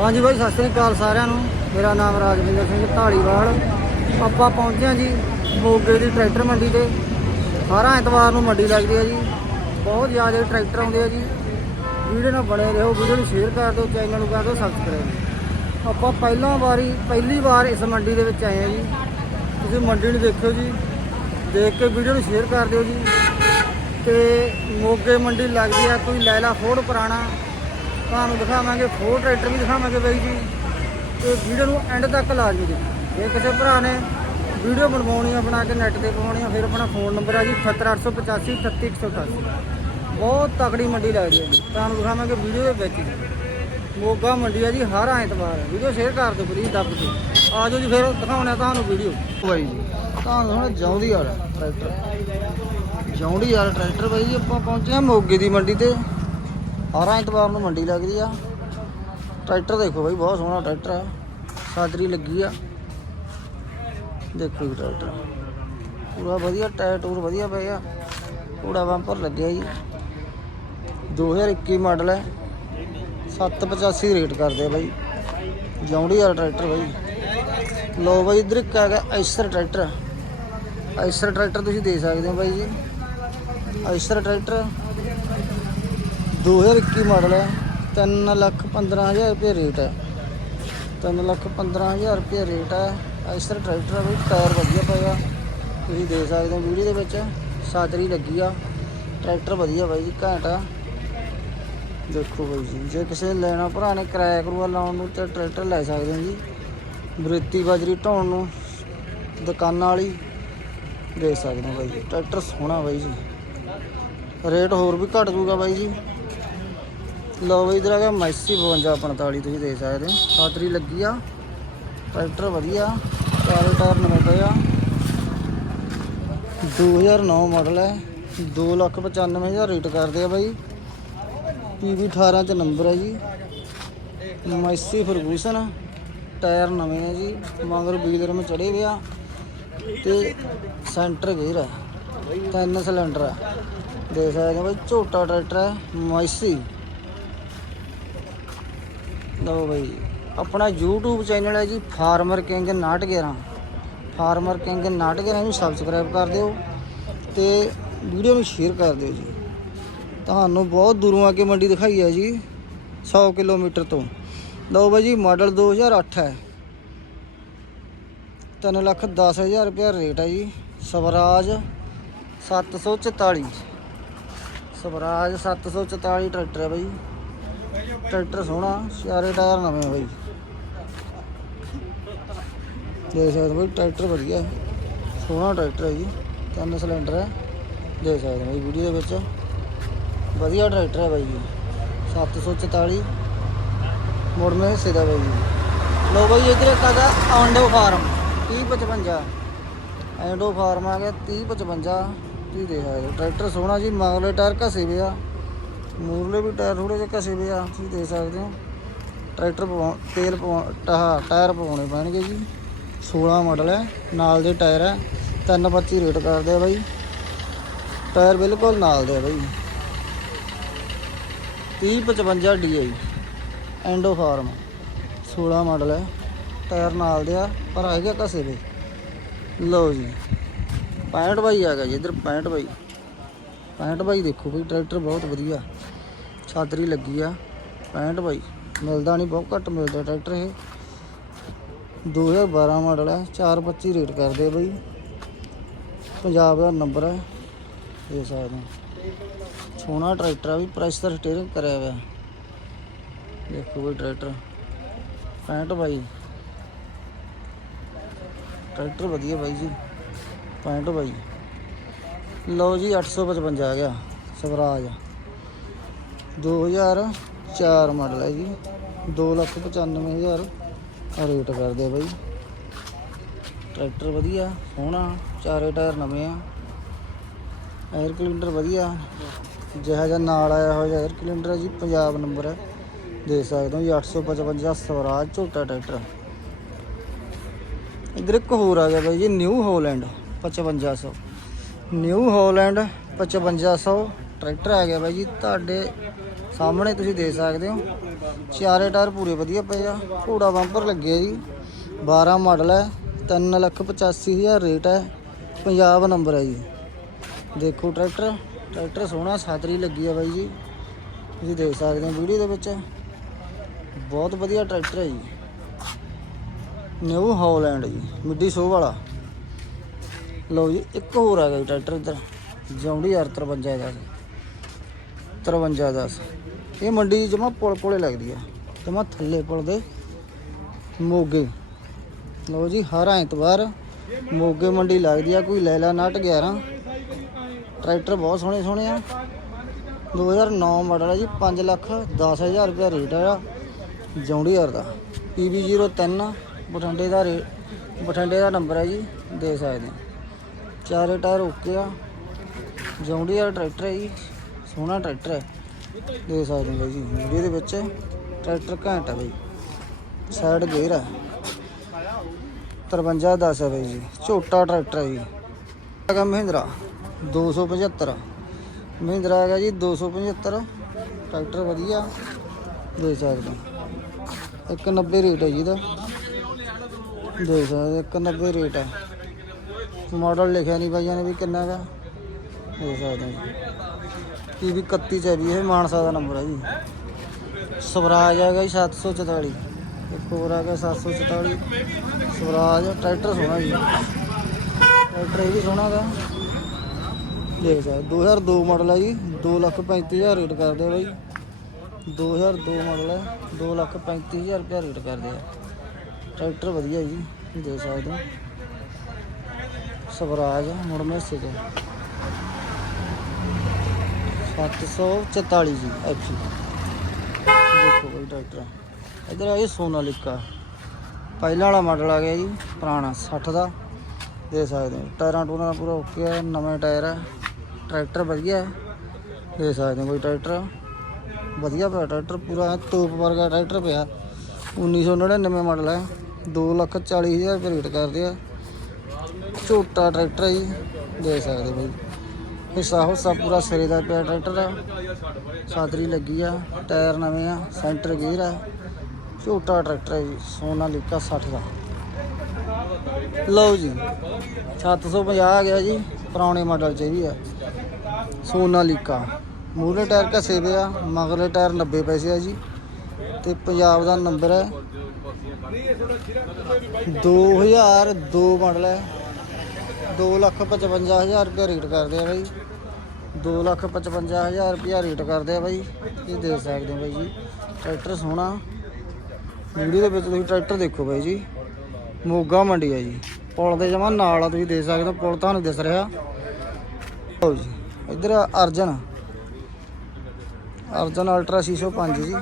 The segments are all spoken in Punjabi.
ਹਾਂਜੀ ਬਾਈ, ਸਤਿ ਸ੍ਰੀ ਅਕਾਲ ਸਾਰਿਆਂ ਨੂੰ। ਮੇਰਾ ਨਾਮ ਰਾਜਵਿੰਦਰ ਸਿੰਘ ਢਾਲੀਵਾਲ। ਆਪਾਂ ਪਹੁੰਚੇ ਹਾਂ ਜੀ ਮੋਗੇ ਦੀ ਟਰੈਕਟਰ ਮੰਡੀ ਤੇ। ਹਰ ਐਤਵਾਰ ਨੂੰ ਮੰਡੀ ਲੱਗਦੀ ਹੈ ਜੀ। ਬਹੁਤ ਜ਼ਿਆਦਾ ਟਰੈਕਟਰ ਆਉਂਦੇ ਆ ਜੀ। ਵੀਡੀਓ ਨਾਲ ਬਣੇ ਰਹੋ, ਵੀਡੀਓ ਨੂੰ ਸ਼ੇਅਰ ਕਰ ਦਿਓ, ਚੈਨਲ ਨੂੰ ਕਰ ਦਿਓ ਸਬਸਕ੍ਰਾਈਬ ਆਪਾਂ ਪਹਿਲਾਂ ਵਾਰੀ, ਪਹਿਲੀ ਵਾਰ ਇਸ ਮੰਡੀ ਦੇ ਵਿੱਚ ਆਏ ਹਾਂ ਜੀ। ਤੁਸੀਂ ਮੰਡੀ ਨੂੰ ਦੇਖਿਓ ਜੀ। ਦੇਖ ਕੇ ਵੀਡੀਓ ਨੂੰ ਸ਼ੇਅਰ ਕਰ ਦਿਓ ਜੀ। ਤੇ ਮੋਗੇ ਮੰਡੀ ਲੱਗਦੀ ਆ ਕੋਈ ਲੈਲਾ ਫੋੜ ਪੁਰਾਣਾ। ਤੁਹਾਨੂੰ ਦਿਖਾਵਾਂਗੇ ਫੋਰ ਟਰੈਕਟਰ ਵੀ ਦਿਖਾਵਾਂਗੇ ਬਾਈ ਜੀ। ਤੇ ਵੀਡੀਓ ਨੂੰ ਐਂਡ ਤੱਕ ਲਾਜ਼ਮੀ ਦੇਖੋ ਜੇ। ਕਿਸੇ ਭਰਾ ਨੇ ਵੀਡੀਓ ਬਣਵਾਉਣੀ ਆ ਬਣਾ ਕੇ ਨੈਟ ਤੇ ਪਾਉਣੀ ਆ, ਫਿਰ ਆਪਣਾ ਫੋਨ ਨੰਬਰ ਆ ਜੀ 78885 33188 ਬਹੁਤ ਤਕੜੀ ਮੰਡੀ ਲੱਗਦੀ ਹੈ ਜੀ। ਤੁਹਾਨੂੰ ਦਿਖਾਵਾਂਗੇ ਵੀਡੀਓ ਦੇ ਵਿੱਚ ਮੋਗਾ ਮੰਡੀ ਆ ਜੀ, ਹਰ ਐਤਵਾਰ। ਵੀਡੀਓ ਸ਼ੇਅਰ ਕਰ ਦਿਓ ਪਲੀਜ਼ ਦੱਬ ਕੇ। ਆ ਜਾਓ ਜੀ, ਫਿਰ ਦਿਖਾਉਣਾ ਤੁਹਾਨੂੰ ਵੀਡੀਓ ਬਾਈ ਜੀ, ਤੁਹਾਨੂੰ ਹੁਣ ਜਾਉਂਦੀ ਵਾਲਾ ਟਰੈਕਟਰ ਜਾਉਂਦੀ ਵਾਲਾ ਟਰੈਕਟਰ ਬਾਈ ਜੀ, ਆਪਾਂ ਪਹੁੰਚੇ ਆ ਮੋਗੇ ਦੀ ਮੰਡੀ ਤੇ। ਹਰ ਐਤਵਾਰ ਨੂੰ ਮੰਡੀ ਲੱਗਦੀ ਆ। ਟਰੈਕਟਰ ਦੇਖੋ ਬਾਈ, ਬਹੁਤ ਸੋਹਣਾ ਟਰੈਕਟਰ ਆ। ਸਾਦਰੀ ਲੱਗੀ ਆ। ਦੇਖੋ ਜੀ ਟਰੈਕਟਰ। ਪੂਰਾ ਵਧੀਆ ਟਾਇਰ ਟੂਰ ਵਧੀਆ ਪਏ ਆ। ਪੂਰਾ ਬੰਪਰ ਲੱਗਿਆ ਜੀ। 2021 ਮਾਡਲ ਹੈ। 785 ਰੇਟ ਕਰਦੇ ਆ ਬਾਈ। ਜੌਂਡੀ ਵਾਲਾ ਟਰੈਕਟਰ ਬਾਈ। ਲੋ ਬਾਈ, ਇਧਰ ਇੱਕ ਆ ਗਿਆ ਆਈਸਰ ਟਰੈਕਟਰ। ਆਈਸਰ ਟਰੈਕਟਰ ਤੁਸੀਂ ਦੇ ਸਕਦੇ ਹੋ ਬਾਈ ਜੀ। ਆਈਸਰ ਟਰੈਕਟਰ 2021 ਮਾਡਲ ਹੈ। 3 ਲੱਖ 15000 ਰੁਪਏ ਰੇਟ ਹੈ। 3 ਲੱਖ 15000 ਰੁਪਏ ਰੇਟ ਹੈ। ਆਈਸਰ ਟਰੈਕਟਰ ਆ ਵੀ, ਟਾਇਰ ਵਧੀਆ ਪਏਗਾ ਤੁਸੀਂ ਦੇ ਸਕਦੇ ਹੋ ਵੀਡੀਓ ਦੇ ਵਿੱਚ ਸਾਦਰੀ ਲੱਗੀ ਆ। ਟਰੈਕਟਰ ਵਧੀਆ ਬਾਈ ਜੀ, ਘੈਂਟ ਆ। ਦੇਖੋ ਬਾਈ ਜੀ, ਜੇ ਕਿਸੇ ਲੈਣਾ, ਭਰਾ ਨੇ ਕਿਰਾਇਆ ਕਰੂਆ ਲਾਉਣ ਨੂੰ ਤੇ ਟਰੈਕਟਰ ਲੈ ਸਕਦੇ ਹੋ ਜੀ। ਬਰੇਤੀ ਬਾਜਰੀ ਢਾਉਣ ਨੂੰ, ਦੁਕਾਨਾਂ ਵਾਲੀ ਦੇ ਸਕਦੇ ਹੋ ਬਾਈ ਜੀ। ਟਰੈਕਟਰ ਸੋਹਣਾ ਬਾਈ ਜੀ। ਰੇਟ ਹੋਰ ਵੀ ਘਟ ਜੂਗਾ ਬਾਈ ਜੀ। ਲਓ ਬਾਈ, ਇਧਰ ਆ ਗਿਆ ਮੈਸੀ 5245 ਤੁਸੀਂ ਦੇ ਸਕਦੇ ਹੋ। ਸਾਤਰੀ ਲੱਗੀ ਆ। ਟਰੈਕਟਰ ਵਧੀਆ। ਚਾਰੇ ਟਾਇਰ ਨਵੇਂ ਪਏ ਆ। 2009 ਮਾਡਲ ਹੈ। 295000 ਰੇਟ ਕਰਦੇ ਆ ਬਾਈ। ਪੀਵੀ 18 ਚ ਨੰਬਰ ਹੈ ਜੀ। Messi Fergusson. ਟਾਇਰ ਨਵੇਂ ਆ ਜੀ। ਮਗਰ ਵੀਲਰ ਮੇ ਚੜੇ ਹੋਏ ਤੇ ਸੈਂਟਰ ਗੇਅਰ ਹੈ। ਤਿੰਨ ਸਿਲੰਡਰ ਹੈ। ਦੇਖ ਸਕਦੇ ਹੋ ਬਾਈ, ਝੋਟਾ ਟਰੈਕਟਰ ਹੈ। ਮੈਸੀ। ਲਓ ਬਾਈ, ਆਪਣਾ YouTube ਚੈਨਲ ਹੈ ਜੀ ਫਾਰਮਰ ਕਿੰਗ 911 ਫਾਰਮਰ ਕਿੰਗ 911 ਨੂੰ ਸਬਸਕ੍ਰਾਈਬ ਕਰ ਦਿਓ ਤੇ ਵੀਡੀਓ ਨੂੰ ਸ਼ੇਅਰ ਕਰ ਦਿਓ ਜੀ। ਤੁਹਾਨੂੰ ਬਹੁਤ ਦੂਰੋਂ ਆ ਕੇ ਮੰਡੀ ਦਿਖਾਈ ਹੈ ਜੀ 100 ਕਿਲੋਮੀਟਰ ਤੋਂ। ਲਓ ਬਾਈ ਜੀ ਮਾਡਲ 2008 ਹੈ। 3 ਲੱਖ 10000 ਰੁਪਏ ਰੇਟ ਹੈ ਜੀ। ਸਵਰਾਜ 744 ਸਵਰਾਜ 744 ਟਰੈਕਟਰ ਹੈ ਬਾਈ। ਟਰੈਕਟਰ ਸੋਹਣਾ ਚਾਰੇ ਟਾਇਰ ਨਵੇਂ ਬਾਈ। ਦੇਖ ਸਕਦੇ ਬਾਈ, ਟਰੈਕਟਰ ਵਧੀਆ। ਸੋਹਣਾ ਟਰੈਕਟਰ ਹੈ ਜੀ, ਤਿੰਨ ਸਿਲੰਡਰ ਹੈ। ਦੇਖ ਸਕਦੇ ਹੋ ਬਾਈ, ਵੀਡੀਓ ਦੇ ਵਿੱਚ। ਵਧੀਆ ਟਰੈਕਟਰ ਹੈ ਬਾਈ ਜੀ। 744 ਮੋੜਵੇਂ ਹਿੱਸੇ ਦਾ ਬਾਈ ਜੀ। ਲੋ ਬਾਈ, ਇਧਰ ਇੱਕ ਹੈਗਾ ਆਂਡੋ ਫਾਰਮ 3055 ਐਂਡੋ ਫਾਰਮ ਆ ਗਿਆ 3055 ਤੁਸੀਂ ਦੇਖ ਸਕਦੇ ਹੋ, ਟਰੈਕਟਰ ਸੋਹਣਾ ਜੀ, ਮਗਲੇ ਟਾਇਰ ਘਸੇ ਵੇ ਆ। ਮੂਰਲੇ ਵੀ ਟਾਇਰ ਥੋੜੇ ਜਿਹੇ ਘਸੇ ਵੇ ਆ, ਤੁਸੀਂ ਦੇਖ ਸਕਦੇ ਹੋ। ਟਰੈਕਟਰ ਪਵਾ, ਤੇਲ ਪਵਾ, ਟਾਹ, ਟਾਇਰ ਪਵਾਉਣੇ ਪੈਣਗੇ ਜੀ। 16 ਮਾਡਲ ਹੈ, ਨਾਲ ਦੇ ਟਾਇਰ ਹੈ 325 ਰੇਟ ਕਰਦੇ ਆ ਬਾਈ। ਟਾਇਰ ਬਿਲਕੁਲ ਨਾਲ ਦੇ ਆ ਬਾਈ। 3055 DI ਐਂਡੋ ਫਾਰਮ। 16 ਮਾਡਲ ਹੈ, ਟਾਇਰ ਨਾਲ ਦੇ ਆ, ਪਰ ਹੈਗਾ ਘਸੇ ਵੇ ਲਓ ਜੀ 65 ਬਾਈ ਆ ਗਿਆ ਜੀ, ਇਧਰ 65 ਬਾਈ। 65 ਬਾਈ ਦੇਖੋ ਬਈ, ਟਰੈਕਟਰ ਬਹੁਤ ਵਧੀਆ। ਛਾਤਰੀ ਲੱਗੀ ਆ 65 ਬਾਈ। ਮਿਲਦਾ ਨਹੀਂ, ਬਹੁਤ ਘੱਟ ਮਿਲਦਾ ਟਰੈਕਟਰ ਇਹ। 2012 ਮਾਡਲ ਹੈ 425 ਰੇਟ ਕਰਦੇ ਆ ਬਈ। ਪੰਜਾਬ ਦਾ ਨੰਬਰ ਹੈ ਦੇ ਸਕਦੇ ਹੋ। ਸੋਹਣਾ ਟਰੈਕਟਰ ਆ ਵੀ ਪ੍ਰੈਸ਼ਰ ਸਟੀਅਰਿੰਗ ਕਰਿਆ ਹੋਇਆ। ਦੇਖੋ ਬਈ ਟਰੈਕਟਰ 65 ਬਾਈ। ਟਰੈਕਟਰ ਵਧੀਆ ਬਾਈ ਜੀ 65 ਬਾਈ। ਲਓ ਜੀ 855 ਆ ਗਿਆ, ਸਵਰਾਜ। 2004 ਮਾਡਲ ਹੈ ਜੀ। 295000 ਰੇਟ ਕਰਦੇ ਆ ਬਾਈ। ਟਰੈਕਟਰ ਵਧੀਆ, ਸੋਹਣਾ, ਚਾਰੇ ਟਾਇਰ ਨਵੇਂ ਆ। 에ਅਰ ਕਲਿੰਡਰ ਵਧੀਆ। ਜਿਹੜਾ ਜਿਹਾ ਨਾਲ ਆਇਆ ਹੋਇਆ 에ਅਰ ਕਲਿੰਡਰ ਹੈ ਜੀ, ਪੰਜਾਬ ਨੰਬਰ ਹੈ ਦੇਖ ਸਕਦੇ ਹੋ ਜੀ 855 ਸਵਰਾਜ, ਝੋਟਾ ਟਰੈਕਟਰ। ਇਧਰ ਇੱਕ ਹੋਰ ਆ ਗਿਆ ਬਾਈ ਜੀ, New Holland 5500 New Holland 5500 tractor ਆ ਗਿਆ ਬਾਈ ਜੀ। ਤੁਹਾਡੇ ਸਾਹਮਣੇ ਤੁਸੀਂ ਦੇਖ ਸਕਦੇ ਹੋ। ਚਾਰੇ ਟਾਇਰ ਪੂਰੇ ਵਧੀਆ ਪਏ ਆ। ਘੋੜਾ ਬੰਪਰ ਲੱਗਿਆ ਜੀ। 12 ਮਾਡਲ ਹੈ 385000 ਰੇਟ ਹੈ ਪੰਜਾਬ ਨੰਬਰ ਹੈ ਜੀ। ਦੇਖੋ ਟਰੈਕਟਰ। ਟਰੈਕਟਰ ਸੋਹਣਾ ਸਾਤਰੀ ਲੱਗੀ ਆ ਬਾਈ ਜੀ। ਤੁਸੀਂ ਦੇਖ ਸਕਦੇ ਹੋ ਵੀਡੀਓ ਦੇ ਵਿੱਚ। ਬਹੁਤ ਵਧੀਆ ਟਰੈਕਟਰ ਹੈ ਜੀ। ਨਿਊ ਹੌਲੈਂਡ ਜੀ। ਮਿੱਡੀ ਸੋ ਵਾਲਾ। ਲਓ ਜੀ, ਇੱਕ ਹੋਰ ਆ ਗਿਆ ਜੀ ਟਰੈਕਟਰ ਇੱਧਰ। ਜੌਂਡੀ ਆਰ 53 ਦਾ 53 ਦਾ ਇਹ ਮੰਡੀ ਜਮਾ ਪੁਲ ਕੋਲੇ ਲੱਗਦੀ ਆ। ਜਮਾ ਥੱਲੇ ਪੁਲ ਦੇ ਮੋਗੇ। ਲਓ ਜੀ, ਹਰ ਐਤਵਾਰ ਮੋਗੇ ਮੰਡੀ ਲੱਗਦੀ ਆ। ਕੋਈ ਲੈਲਾ ਨਟ 11 ਟਰੈਕਟਰ ਬਹੁਤ ਸੋਹਣੇ ਸੋਹਣੇ ਆ। 2009 ਮਾਡਲ ਹੈ ਜੀ 5 ਲੱਖ 10000 ਰੁਪਏ ਰੇਟ ਆ। ਜੌਂਡੀਆਰ ਦਾ। PB03 ਬਠਿੰਡੇ ਦਾ ਰੇ ਬਠਿੰਡੇ ਦਾ ਨੰਬਰ ਹੈ ਜੀ, ਦੇ ਸਕਦੇ ਹੋ ਚਾਰੇ ਟਾਇਰ ਓਕੇ ਆ। ਜੌਂਡੀਆਰ ਟਰੈਕਟਰ ਹੈ ਜੀ। ਸੋਹਣਾ ਟਰੈਕਟਰ ਹੈ। ਦੇ ਸਕਦੇ ਹੋ ਬਾਈ ਜੀ ਵੀਡੀਓ ਦੇ ਵਿੱਚ ਟਰੈਕਟਰ ਘੈਂਟ ਹੈ ਬਾਈ। ਸਾਈਡ ਗੇਅਰ ਹੈ 53 10 ਹੈ ਬਾਈ ਜੀ ਛੋਟਾ ਟਰੈਕਟਰ ਹੈ ਜੀ। ਹੈਗਾ ਮਹਿੰਦਰਾ 275 ਮਹਿੰਦਰਾ ਹੈਗਾ ਜੀ 275 ਟਰੈਕਟਰ ਵਧੀਆ। ਦੇ ਸਕਦੇ ਹੋ। ਇੱਕ 90 ਰੇਟ ਹੈ ਜੀ ਇਹਦਾ। ਦੇਖ ਸਕਦੇ ਹੋ, ਇੱਕ 90 ਰੇਟ ਹੈ ਮਾਡਲ ਲਿਖਿਆ ਨਹੀਂ ਬਾਈਆਂ ਨੇ ਵੀ ਕਿੰਨਾ ਹੈਗਾ ਦੇਖ ਸਕਦੇ ਹੋ ਜੀ। ਇਹ ਵੀ 31 ਚ ਹੈ ਵੀ ਇਹ ਮਾਨਸਾ ਦਾ ਨੰਬਰ ਹੈ ਜੀ। ਸਵਰਾਜ ਹੈਗਾ ਜੀ 744 ਇੱਕ ਹੋਰ ਹੈਗਾ 744 ਸਵਰਾਜ, ਟਰੈਕਟਰ ਸੋਹਣਾ ਜੀ। ਟਰੈਕਟਰ ਇਹ ਵੀ ਸੋਹਣਾ ਹੈਗਾ ਦੇਖ ਸਕਦੇ 2002 ਮਾਡਲ ਹੈ ਜੀ। 235000 ਰੇਟ ਕਰਦੇ ਆ ਬਾਈ। 2002 ਮਾਡਲ ਹੈ 235000 ਰੁਪਏ ਰੇਟ ਕਰਦੇ ਆ। ਟਰੈਕਟਰ ਵਧੀਆ ਜੀ, ਦੇਖ ਸਕਦੇ ਹੋ। ਸਵਰਾਜ ਮੁੜਮੇ ਸੇ 744 ਜੀ ਐਫਸੀ ਦੇਖੋ ਬਈ ਟਰੈਕਟਰ ਇਧਰ ਆ ਇਹ ਸੋਨਾਲਿਕਾ ਪਹਿਲਾਂ ਵਾਲਾ ਮਾਡਲ ਆ ਗਿਆ ਜੀ, ਪੁਰਾਣਾ 60 ਦਾ। ਦੇ ਸਕਦੇ ਹੋ, ਟਾਇਰਾਂ ਟੂਰਾਂ ਦਾ ਪੂਰਾ ਓਕੇ ਹੈ ਨਵੇਂ ਟਾਇਰ ਹੈ ਟਰੈਕਟਰ ਵਧੀਆ ਦੇ ਸਕਦੇ ਹੋ ਕੋਈ ਟਰੈਕਟਰ। ਵਧੀਆ ਪਿਆ ਟਰੈਕਟਰ, ਪੂਰਾ ਤੋਪ ਵਰਗਾ ਟਰੈਕਟਰ ਪਿਆ। 1999 ਮਾਡਲ ਹੈ 240000 ਰੁਪਏ ਰੇਟ ਕਰਦੇ ਆ। ਝੋਟਾ ਟਰੈਕਟਰ ਹੈ ਜੀ ਦੇ ਸਕਦੇ ਬਈ। ਹਿੱਸਾ ਹੁੱਸਾ ਪੂਰਾ ਸਿਰੇ ਦਾ ਪਿਆ ਟਰੈਕਟਰ ਦਾ ਸਾਦਰੀ ਲੱਗੀ ਆ, ਟਾਇਰ ਨਵੇਂ ਆ, ਸੈਂਟਰ ਗੇਅਰ ਆ। ਝੋਟਾ ਟਰੈਕਟਰ ਹੈ ਜੀ ਸੋਨਾਲੀਕਾ 60 ਦਾ। ਲਓ ਜੀ 750 ਆ ਗਿਆ ਜੀ, ਪੁਰਾਣੇ ਮਾਡਲ ਚ ਇਹ ਵੀ ਆ। ਸੋਨਾਲੀਕਾ ਮੂਹਰੇ ਟਾਇਰ ਘਸੇ ਵੇ ਆ, ਮਗਰਲੇ ਟਾਇਰ 90 ਪੈਸੇ ਆ ਜੀ। ਤੇ ਪੰਜਾਬ ਦਾ ਨੰਬਰ ਹੈ 2002 ਮਾਡਲ ਹੈ। 255000 ਰੁਪਏ ਰੇਟ ਕਰਦੇ ਆ ਬਾਈ। 255000 ਰੁਪਏ ਰੇਟ ਕਰਦੇ ਆ ਬਾਈ। ਇਹ ਦੇ ਸਕਦੇ ਹੋ ਬਾਈ ਜੀ। ਟਰੈਕਟਰ ਸੋਹਣਾ। ਵੀਡੀਓ ਦੇ ਵਿੱਚ ਤੁਸੀਂ ਟਰੈਕਟਰ ਦੇਖੋ ਬਾਈ ਜੀ। ਮੋਗਾ ਮੰਡੀ ਆ ਜੀ। ਪੁਲ ਦੇ ਜਮਾ ਨਾਲ ਆ, ਤੁਸੀਂ ਦੇਖ ਸਕਦੇ ਹੋ। ਪੁਲ ਤੁਹਾਨੂੰ ਦਿਸ ਰਿਹਾ। ਲਓ ਜੀ, ਇੱਧਰ ਅਰਜਨ। ਅਰਜਨ ਅਲਟਰਾ 605 ਜੀ।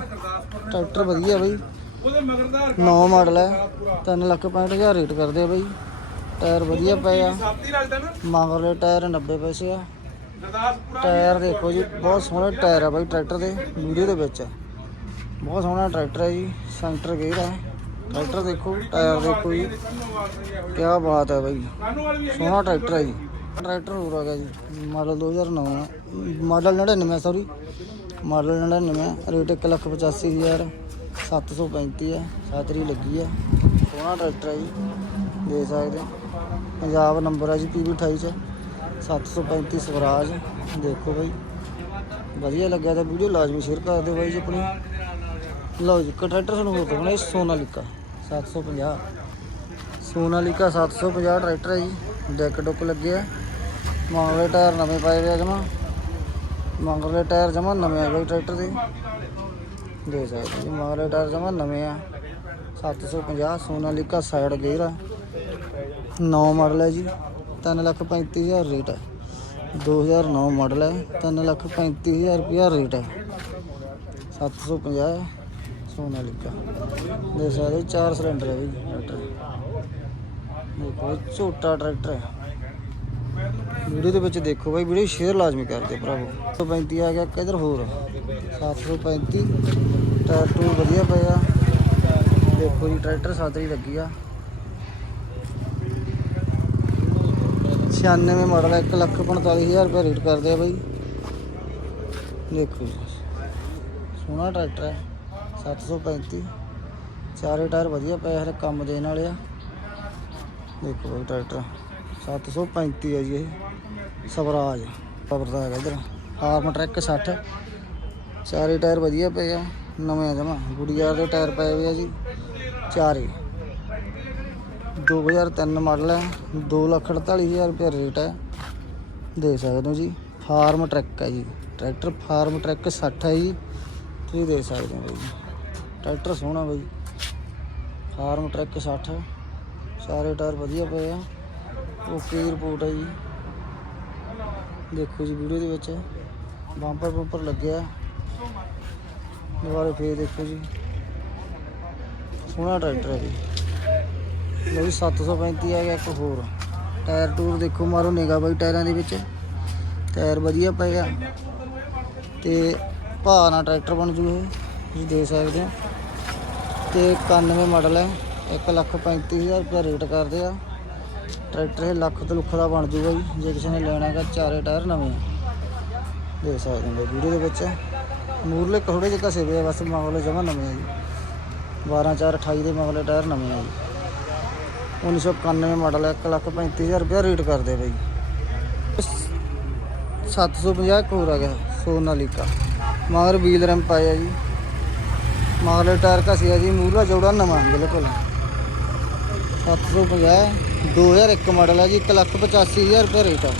ਟਰੈਕਟਰ ਵਧੀਆ ਬਾਈ। ਉਹਦੇ ਮਗਰਦਾਰ 9 ਮਾਡਲ ਹੈ। 3 ਲੱਖ 65000 ਰੇਟ ਕਰਦੇ ਆ ਬਾਈ। ਟਾਇਰ ਵਧੀਆ ਪਏ ਆ। ਸਾਥੀ ਲੱਗਦਾ ਨਾ? ਟਾਇਰ 90 ਪੈਸੇ ਆ। ਗਰਦਾਸਪੁਰਾ ਟਾਇਰ ਦੇਖੋ ਜੀ ਬਹੁਤ ਸੋਹਣੇ ਟਾਇਰ ਆ ਬਾਈ ਟਰੈਕਟਰ ਦੇ ਵੀਡੀਓ ਦੇ ਵਿੱਚ। ਬਹੁਤ ਸੋਹਣਾ ਟਰੈਕਟਰ ਹੈ ਜੀ ਸੈਂਟਰ ਗੇਅਰ ਹੈ ਟਰੈਕਟਰ ਦੇਖੋ ਟਾਇਰ ਦੇਖੋ ਜੀ। ਕੀ ਬਾਤ ਹੈ ਬਾਈ। ਸੋਹਣਾ ਟਰੈਕਟਰ ਹੈ ਜੀ। ਟਰੈਕਟਰ ਹੋਰ ਆ ਗਿਆ ਜੀ ਮਾਡਲ 2009 ਆ। ਮਾਡਲ 99 ਸੌਰੀ ਮਾਡਲ 99 ਰੇਟ 185000 735 ਹੈ ਸਾਤਰੀ ਲੱਗੀ ਹੈ ਸੋਹਣਾ ਟਰੈਕਟਰ ਹੈ ਜੀ ਦੇ ਸਕਦੇ ਹੋ। ਪੰਜਾਬ ਨੰਬਰ ਹੈ ਜੀ ਪੀਬੀ 28 ਚ। 735 ਸਵਰਾਜ। ਦੇਖੋ ਬਾਈ। ਵਧੀਆ ਲੱਗਿਆ ਤਾਂ ਵੀਡੀਓ, ਲਾਜ਼ਮੀ ਸ਼ੇਅਰ ਕਰ ਦਿਓ ਬਾਈ ਜੀ ਆਪਣੀ। ਲਓ ਜੀ ਇੱਕ ਟਰੈਕਟਰ ਤੁਹਾਨੂੰ ਹੋਰ ਦਿਖਾਉਣਾ ਇਹ ਸੋਨਾਲੀਕਾ। 750 ਸੋਨਾਲੀਕਾ 750 ਟਰੈਕਟਰ ਹੈ ਜੀ। ਡੈਕ ਡੁੱਕ ਲੱਗੇ ਆ। ਮਗਰਲੇ ਟਾਇਰ ਨਵੇਂ ਪਾਏ ਹੋਏ ਆ ਜਮਾ। ਮਗਰਲੇ ਟਾਇਰ ਜਮਾ ਨਵੇਂ ਆ ਬਈ ਟਰੈਕਟਰ ਦੇ। ਦੇ ਸਕਦੇ ਜੀ ਮਗਰਲੇ ਟਾਇਰ ਜਮਾ ਨਵੇਂ ਆ। 750 ਸੋਨਾਲੀਕਾ ਸਾਈਡ ਗੇਅਰ ਆ। 9 ਮਾਡਲ ਹੈ ਜੀ 335000 ਰੇਟ ਹੈ। 2009 ਮਾਡਲ ਹੈ 335000 ਰੁਪਇਆ ਰੇਟ ਹੈ। 750 ਸੋਨਾਲੀਕਾ ਦੇ ਸਕਦੇ ਚਾਰ ਸਿਲੰਡਰ ਹੈ ਵੀ ਟਰੈਕਟਰ। ਦੇਖੋ ਇਹ ਛੋਟਾ ਟਰੈਕਟਰ ਹੈ। ਵੀਡੀਓ ਦੇ ਵਿੱਚ ਦੇਖੋ ਬਾਈ, ਵੀਡੀਓ ਸ਼ੇਅਰ ਲਾਜ਼ਮੀ ਕਰਦੇ ਭਰਾਵੋ। 735 ਆ ਗਿਆ ਕਿਧਰ ਹੋਰ। 735 ਟਾਇਰ ਟੂ ਵਧੀਆ ਪਿਆ। ਦੇਖੋ ਜੀ, ਟਰੈਕਟਰ ਸਾਦਰੀ ਲੱਗੀ ਆ। 96 ਮਾਡਲ ਹੈ 145000 ਰੁਪਏ ਰੇਟ ਕਰਦੇ ਆ ਬਾਈ। ਦੇਖੋ ਜੀ, ਸੋਹਣਾ ਟਰੈਕਟਰ ਹੈ 735 ਚਾਰੇ ਟਾਇਰ ਵਧੀਆ ਪਏ ਹਰੇ ਕੰਮ ਦੇਣ ਵਾਲੇ ਆ। ਦੇਖੋ ਇਹ ਟਰੈਕਟਰ 735 ਆ ਜੀ ਇਹ, ਸਵਰਾਜ। ਪਵਰ ਦਾ ਹੈਗਾ ਇਧਰ, ਹਾਰਮ ਟਰੈਕ 60 ਚਾਰੇ ਟਾਇਰ ਵਧੀਆ ਪਏ ਆ, ਨਵੇਂ ਜਮਾ। ਗੁੜੀਆ ਦੇ ਟਾਇਰ ਪਏ ਹੋਏ ਆ ਜੀ, ਚਾਰੇ। 2003 ਮਾਡਲ ਹੈ 248000 ਰੁਪਏ ਰੇਟ ਹੈ। ਦੇ ਸਕਦੇ ਹੋ ਜੀ, ਫਾਰਮ ਟਰੈਕ ਹੈ ਜੀ। ਟਰੈਕਟਰ ਫਾਰਮ ਟਰੈਕ 60 ਹੈ ਜੀ। ਤੁਸੀਂ ਦੇ ਸਕਦੇ ਹੋ ਬਾਈ, ਟਰੈਕਟਰ ਸੋਹਣਾ ਬਾਈ। ਫਾਰਮ ਟਰੈਕ 60 ਸਾਰੇ ਟਾਇਰ ਵਧੀਆ ਪਏ ਆ। ਓਕੇ ਦੀ ਰਿਪੋਰਟ ਹੈ ਜੀ। ਦੇਖੋ ਜੀ ਵੀਡੀਓ ਦੇ ਵਿੱਚ, ਬੰਪਰ ਬੰਪਰ ਲੱਗਿਆ। ਦੁਬਾਰਾ ਫੇਰ ਦੇਖੋ ਜੀ। ਸੋਹਣਾ ਟਰੈਕਟਰ ਹੈ ਜੀ। ਲਓ ਜੀ 735 ਆ ਗਿਆ ਇੱਕ ਹੋਰ। ਟਾਇਰ ਟੂਰ ਦੇਖੋ ਮਾਰੋ ਨਿਗਾ ਬਾਈ ਟਾਇਰਾਂ ਦੇ ਵਿੱਚ। ਟਾਇਰ ਵਧੀਆ ਪਏਗਾ ਤੇ ਭਾਅ ਨਾਲ ਟਰੈਕਟਰ ਬਣ ਜੂ ਇਹ, ਤੁਸੀਂ ਦੇ ਸਕਦੇ ਹੋ। ਤੇ 91 ਮਾਡਲ ਹੈ 135000 ਰੁਪਏ ਰੇਟ ਕਰਦੇ ਆ। ਟਰੈਕਟਰ ਇਹ ਲੱਖ ਤੋਂ ਲੁੱਖ ਦਾ ਬਣ ਜੂਗਾ ਜੀ, ਜੇ ਕਿਸੇ ਨੇ ਲੈਣਾ ਹੈਗਾ ਚਾਰੇ ਟਾਇਰ ਨਵੇਂ ਦੇ ਸਕਦੇ ਹੋ ਵੀਡੀਓ ਦੇ ਵਿੱਚ। ਮੂਰਲੇ ਥੋੜੇ ਜਿਹੇ ਘਸੇ ਵੇ ਬਸ ਮਗਲੇ ਜਮਾ ਨਵੇਂ ਆ ਜੀ। 12 4 28 ਦੇ ਮਗਲੇ ਟਾਇਰ ਨਵੇਂ ਆ ਜੀ। 1991 ਮਾਡਲ ਹੈ 135000 ਰੁਪਏ ਰੇਟ ਕਰਦੇ ਬਾਈ। 750 ਕੋਰ ਆ ਗਿਆ ਸੋਨਾਲੀਕਾ ਮਗਰ ਵੀਲ ਰੈਂਪ ਆਇਆ ਜੀ। ਮਗਰਲੇ ਟਾਇਰ ਘਸਿਆ ਜੀ ਮੂਹਲਾ ਜੋੜਾ ਨਵਾਂ, ਬਿਲਕੁਲ। 750 2001 ਮਾਡਲ ਹੈ ਜੀ 185000 ਰੁਪਏ ਰੇਟ ਆ।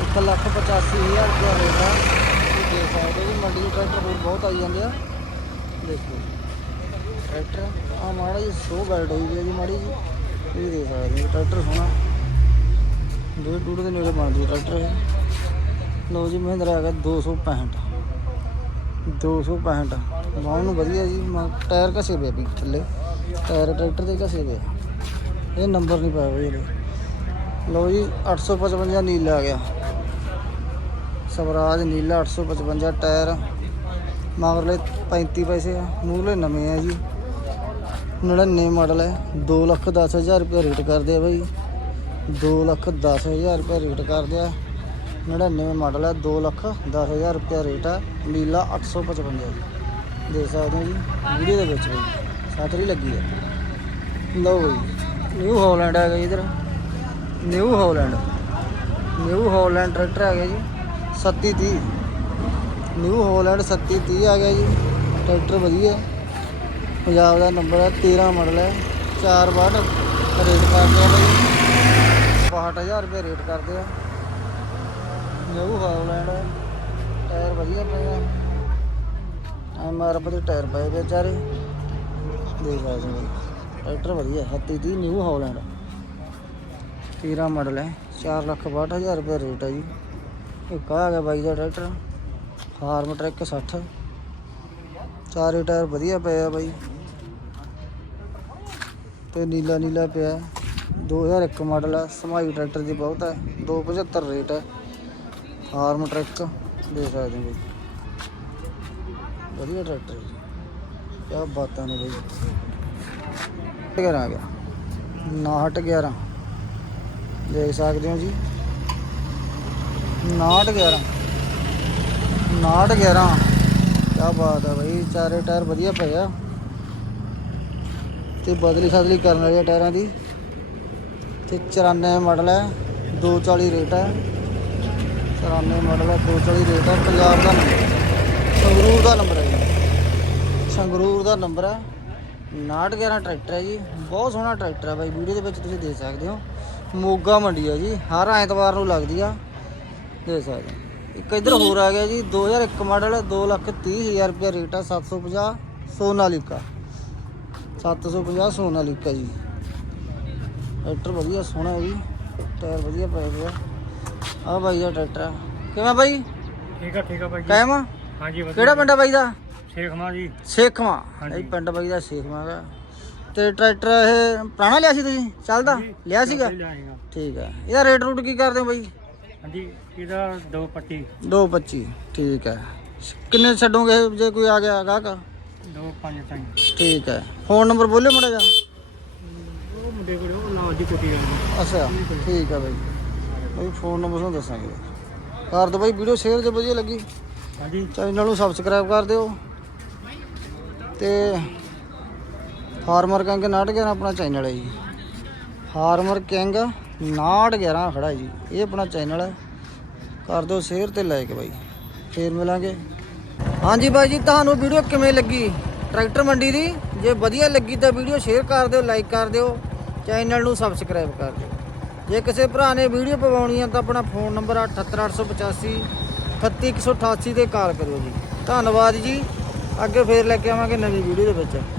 185000 ਰੁਪਏ ਰੇਟ ਆ। ਤੁਸੀਂ ਦੇਖ ਸਕਦੇ ਹੋ ਜੀ, ਮੰਡੀ ਦੇ ਟਰੈਕਟਰ ਹੋਰ ਬਹੁਤ ਆਈ ਜਾਂਦੇ ਆ। ਦੇਖੋ ਟਰੈਕਟਰ ਆ ਮਾੜਾ ਜੀ ਸੋ ਬੈਲਟ ਹੋਈ ਆ ਜੀ, ਮਾੜੀ ਜੀ ਇਹ ਦੇਖ ਸਕਦੇ ਹੋ, ਟਰੈਕਟਰ ਸੋਹਣਾ। ਡੇਢ ਡੂਢ ਦੇ ਨੇੜੇ ਬਣਦੀ ਟਰੈਕਟਰ ਇਹ। ਲਓ ਜੀ ਮਹਿੰਦਰਾ ਹੈਗਾ 265 265 ਬਾਹਰ ਨੂੰ ਵਧੀਆ ਜੀ, ਮ- ਟਾਇਰ ਘਸੇ ਪਏ ਵੀ ਥੱਲੇ। ਟਾਇਰ ਟਰੈਕਟਰ ਦੇ ਘਸੇ ਪਏ ਇਹ ਨੰਬਰ ਨਹੀਂ ਪਾਇਆ ਹੋਇਆ ਇਹਦੇ। ਲਓ ਜੀ 855 ਨੀਲਾ ਆ ਗਿਆ। ਸਵਰਾਜ ਨੀਲਾ 855 ਟਾਇਰ। ਮਗਰਲੇ 35 ਪੈਸੇ ਆ, ਮੂਹਰਲੇ ਨਵੇਂ ਆ ਜੀ। 99 ਮਾਡਲ ਹੈ। 2 ਲੱਖ 10 ਹਜ਼ਾਰ ਰੁਪਏ ਰੇਟ ਕਰਦੇ ਆ ਬਾਈ। 2 ਲੱਖ 10 ਹਜ਼ਾਰ ਰੁਪਏ ਰੇਟ ਕਰਦੇ ਆ। 99 ਮਾਡਲ ਹੈ। 2 ਲੱਖ 10 ਹਜ਼ਾਰ ਰੁਪਏ ਰੇਟ ਹੈ। ਨੀਲਾ 855 ਜੀ ਦੇ ਸਕਦੇ ਹੋ ਜੀ? ਵੀਡੀਓ ਦੇ ਵਿੱਚ ਬਈ। ਸਾਤਰੀ ਲੱਗੀ ਹੈ ਲਓ ਬਾਈ। ਨਿਊ ਹਾਲੈਂਡ ਹੈਗਾ ਜੀ ਇਧਰ। New Holland. New Holland tractor ਹੈਗਾ ਜੀ। 3730 ਨਿਊ ਹਾਲੈਂਡ 3730 ਆ ਗਿਆ ਜੀ। ਟਰੈਕਟਰ ਵਧੀਆ। ਪੰਜਾਬ ਦਾ ਨੰਬਰ ਹੈ 13 ਮਾਡਲ ਹੈ 4 ਵਾਟ ਰੇਟ ਕਰਦੇ ਆ ਬਈ। 62000 ਰੁਪਏ ਰੇਟ ਕਰਦੇ ਆ। ਨਿਊ ਹਾਲੈਂਡ ਟਾਇਰ ਵਧੀਆ ਪਏ ਆ। ਐਮ ਆਰ ਐਫ ਦੇ ਟਾਇਰ ਪਏ ਵੇ ਚਾਰੇ ਦੇਖ ਸਕਦੇ ਹੋ ਟਰੈਕਟਰ ਵਧੀਆ, ਹੱਤੀ ਦੀ ਨਿਊ ਹਾਲੈਂਡ 13 ਮਾਡਲ ਹੈ 4 ਲੱਖ 62000 ਰੁਪਏ ਰੇਟ ਹੈ ਜੀ। ਇੱਕ ਆ ਗਿਆ ਬਾਈ ਦਾ ਟਰੈਕਟਰ ਫਾਰਮ ਟਰੈਕ 60 ਚਾਰੇ ਟਾਇਰ ਵਧੀਆ ਪਏ ਆ ਬਾਈ। ਤੇ ਨੀਲਾ ਨੀਲਾ ਪਿਆ। ਹੈ। 2001 ਮਾਡਲ ਹੈ ਸਮਾਈ ਟਰੈਕਟਰ ਦੀ ਬਹੁਤ ਹੈ 275 ਰੇਟ ਹੈ ਫਾਰਮ ਟਰੈਕ ਦੇ ਸਕਦੇ ਹੋ ਬਾਈ। ਵਧੀਆ ਟਰੈਕਟਰ ਹੈ ਜੀ। ਕਿਆ ਬਾਤਾਂ ਨੇ ਬਾਈ। 11 ਆ ਗਿਆ। 911 ਦੇਖ ਸਕਦੇ ਹੋ ਜੀ। 911 911 ਕਿਆ ਬਾਤ ਹੈ ਬਾਈ, ਚਾਰੇ ਟਾਇਰ ਵਧੀਆ ਪਏ ਆ। ਤੇ ਬਦਲੀ ਖਦਲੀ ਕਰਨ ਵਾਲੇ ਆ ਟਾਇਰਾਂ ਦੀ। ਤੇ 94 ਮਾਡਲ ਹੈ 240 ਰੇਟ ਹੈ 94 ਮਾਡਲ ਹੈ 240 ਰੇਟ ਹੈ ਪੰਜਾਬ ਦਾ ਨੰਬਰ ਸੰਗਰੂਰ ਦਾ ਨੰਬਰ ਹੈ ਜੀ। ਸੰਗਰੂਰ ਦਾ ਨੰਬਰ ਹੈ 911 ਟਰੈਕਟਰ ਹੈ ਜੀ। ਬਹੁਤ ਸੋਹਣਾ ਟਰੈਕਟਰ ਹੈ ਬਾਈ। ਵੀਡੀਓ ਦੇ ਵਿੱਚ ਤੁਸੀਂ ਦੇਖ ਸਕਦੇ ਹੋ। ਮੋਗਾ ਮੰਡੀ ਹੈ ਜੀ। ਹਰ ਐਤਵਾਰ ਨੂੰ ਲੱਗਦੀ ਆ। ਦੇਖ ਸਕਦੇ ਇੱਕ ਇਧਰ ਹੋਰ ਆ ਗਿਆ ਜੀ। 2001 ਮਾਡਲ 230000 ਰੁਪਏ ਰੇਟ ਹੈ 750 ਸੋਨਾਲੀਕਾ 750 ਸੋਨਾਲੀਕਾ ਜੀ। ਟਰੈਕਟਰ ਵਧੀਆ ਸੋਹਣਾ ਹੈ ਜੀ। ਟਾਇਰ ਵਧੀਆ ਪਏ ਹੋਏ ਆ। ਆ ਬਾਈ ਦਾ ਟਰੈਕਟਰ ਆ। ਕਿਵੇਂ ਬਾਈ? ਠੀਕ ਆ ਠੀਕ ਆ ਬਾਈ ਜੀ। ਕਾਇਮ ਆ? ਹਾਂਜੀ ਵਧੀਆ। ਕਿਹੜਾ ਪਿੰਡ ਆ ਬਾਈ ਦਾ? ਸ਼ੇਖ ਮਾਂ ਜੀ। ਸੇਖਵਾਂ। ਹਾਂਜੀ। ਇਹ ਪਿੰਡ ਬਾਈ ਦਾ ਸੇਖਵਾਂ ਦਾ ਤੇ ਟਰੈਕਟਰ ਇਹ ਪੁਰਾਣਾ ਲਿਆ ਸੀ ਤੁਸੀਂ? ਚੱਲਦਾ? ਹਾਂਜੀ, ਲਿਆ ਸੀਗਾ? ਠੀਕ ਹੈ ਇਹਦਾ ਰੇਟ ਰੂਟ ਕੀ ਕਰਦੇ ਹੋ ਬਾਈ? ਹਾਂਜੀ ਇਹਦਾ ਦੋ ਪੱਟੀ 225 ਠੀਕ ਹੈ ਕਿੰਨੇ ਛੱਡੋਗੇ ਜੇ ਕੋਈ ਆ ਗਿਆ ਗਾਹਕ? ਦੋ ਪੰਜ ਠੀਕ ਹੈ। ਫੋਨ ਨੰਬਰ ਬੋਲਿਓ ਮੜਾ ਜਾ ਉਹ ਮੁੰਡੇ ਕੋਲ ਉਹ ਨਾਲ ਦੀ ਕੁੱਟੀ ਅੱਛਾ ਠੀਕ ਹੈ ਬਾਈ। ਬਾਈ ਫੋਨ ਨੰਬਰ ਤੁਹਾਨੂੰ ਦੱਸਾਂਗੇ। ਕਰ ਦਿਓ ਬਾਈ ਵੀਡੀਓ ਸ਼ੇਅਰ ਜੇ ਵਧੀਆ ਲੱਗੀ। ਹਾਂਜੀ। ਚੈਨਲ ਨੂੰ ਸਬਸਕ੍ਰਾਈਬ ਕਰ ਦਿਓ। ਤੇ ਫਾਰਮਰ ਕਿੰਗ 911 ਆਪਣਾ ਚੈਨਲ ਹੈ ਜੀ। ਫਾਰਮਰ ਕਿੰਗ 911 ਖੜਾ ਜੀ। ਇਹ ਆਪਣਾ ਚੈਨਲ ਹੈ। ਕਰ ਦਿਓ ਸ਼ੇਅਰ ਤੇ ਲਾਈਕ ਬਾਈ। ਫੇਰ ਮਿਲਾਂਗੇ। ਹਾਂਜੀ ਬਾਈ ਜੀ, ਤੁਹਾਨੂੰ ਵੀਡੀਓ ਕਿਵੇਂ ਲੱਗੀ? ਟਰੈਕਟਰ ਮੰਡੀ ਦੀ? ਜੇ ਵਧੀਆ ਲੱਗੀ ਤਾਂ ਵੀਡੀਓ ਸ਼ੇਅਰ ਕਰ ਦਿਓ ਲਾਈਕ ਕਰ ਦਿਓ ਚੈਨਲ ਨੂੰ ਸਬਸਕ੍ਰਾਈਬ ਕਰ ਦਿਓ। ਜੇ ਕਿਸੇ ਭਰਾ ਨੇ ਵੀਡੀਓ ਪਵਾਉਣੀ ਹੈ ਤਾਂ ਆਪਣਾ ਫੋਨ ਨੰਬਰ 78885 38188 ਤੇ ਕਾਲ ਕਰਿਓ ਜੀ। ਧੰਨਵਾਦ ਜੀ। ਅੱਗੇ ਫੇਰ ਲੈ ਕੇ ਆਵਾਂਗੇ ਨਵੀਂ ਵੀਡੀਓ ਦੇ ਵਿੱਚ।